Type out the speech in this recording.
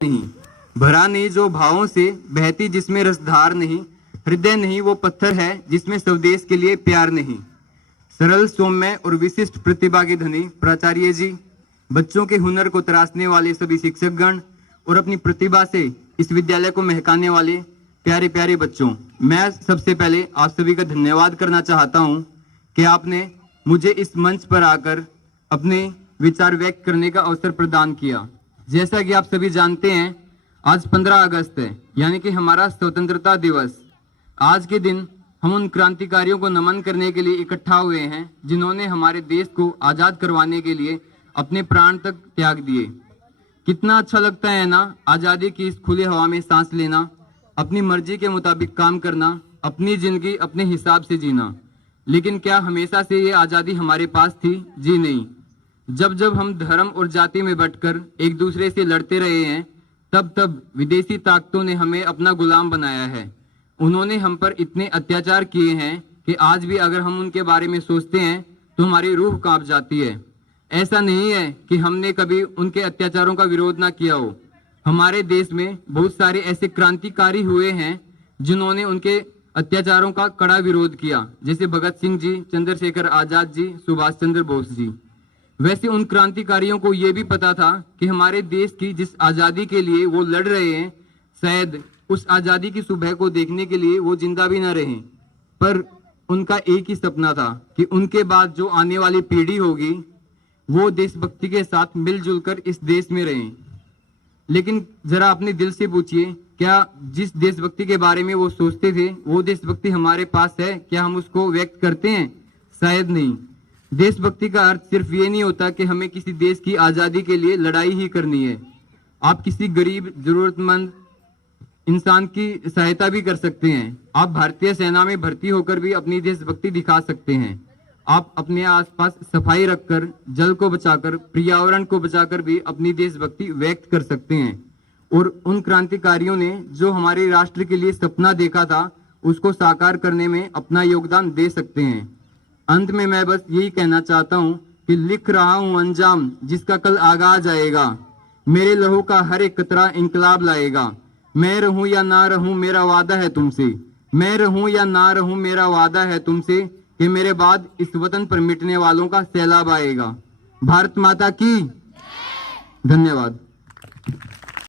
नहीं, भरा नहीं जो भावों से, बहती जिसमें रसधार नहीं, हृदय नहीं वो पत्थर है जिसमें स्वदेश के लिए प्यार नहीं। सरल सौम्य और विशिष्ट प्रतिभा के धनी प्राचार्य जी, बच्चों के हुनर को तराशने वाले सभी शिक्षकगण और अपनी प्रतिभा से इस विद्यालय को महकाने वाले प्यारे प्यारे बच्चों, मैं सबसे पहले आप सभी का धन्यवाद करना चाहता हूं कि आपने मुझे इस मंच पर आकर अपने विचार व्यक्त करने का अवसर प्रदान किया। जैसा कि आप सभी जानते हैं, आज 15 अगस्त है, यानी कि हमारा स्वतंत्रता दिवस। आज के दिन हम उन क्रांतिकारियों को नमन करने के लिए इकट्ठा हुए हैं जिन्होंने हमारे देश को आज़ाद करवाने के लिए अपने प्राण तक त्याग दिए। कितना अच्छा लगता है ना, आज़ादी की इस खुली हवा में सांस लेना, अपनी मर्जी के मुताबिक काम करना, अपनी जिंदगी अपने हिसाब से जीना। लेकिन क्या हमेशा से ये आज़ादी हमारे पास थी? जी नहीं। जब जब हम धर्म और जाति में बंटकर एक दूसरे से लड़ते रहे हैं, तब तब विदेशी ताकतों ने हमें अपना गुलाम बनाया है। उन्होंने हम पर इतने अत्याचार किए हैं कि आज भी अगर हम उनके बारे में सोचते हैं तो हमारी रूह कांप जाती है। ऐसा नहीं है कि हमने कभी उनके अत्याचारों का विरोध ना किया हो। हमारे देश में बहुत सारे ऐसे क्रांतिकारी हुए हैं जिन्होंने उनके अत्याचारों का कड़ा विरोध किया, जैसे भगत सिंह जी, चंद्रशेखर आजाद जी, सुभाष चंद्र बोस जी। वैसे उन क्रांतिकारियों को यह भी पता था कि हमारे देश की जिस आज़ादी के लिए वो लड़ रहे हैं, शायद उस आज़ादी की सुबह को देखने के लिए वो जिंदा भी न रहें, पर उनका एक ही सपना था कि उनके बाद जो आने वाली पीढ़ी होगी वो देशभक्ति के साथ मिलजुल कर इस देश में रहें। लेकिन जरा अपने दिल से पूछिए, क्या जिस देशभक्ति के बारे में वो सोचते थे वो देशभक्ति हमारे पास है? क्या हम उसको व्यक्त करते हैं? शायद नहीं। देशभक्ति का अर्थ सिर्फ ये नहीं होता कि हमें किसी देश की आज़ादी के लिए लड़ाई ही करनी है। आप किसी गरीब जरूरतमंद इंसान की सहायता भी कर सकते हैं। आप भारतीय सेना में भर्ती होकर भी अपनी देशभक्ति दिखा सकते हैं। आप अपने आसपास सफाई रखकर, जल को बचाकर, पर्यावरण को बचाकर भी अपनी देशभक्ति व्यक्त कर सकते हैं। और उन क्रांतिकारियों ने जो हमारे राष्ट्र के लिए सपना देखा था, उसको साकार करने में अपना योगदान दे सकते हैं। अंत में मैं बस यही कहना चाहता हूँ कि लिख रहा हूँ अंजाम जिसका कल आगाज आएगा। मेरे लहू का हर एक कतरा इंकलाब लाएगा। मैं रहूं या ना रहूं मेरा वादा है तुमसे। मैं रहूं या ना रहूं मेरा वादा है तुमसे कि मेरे बाद इस वतन पर मिटने वालों का सैलाब आएगा। भारत माता की धन्यवाद।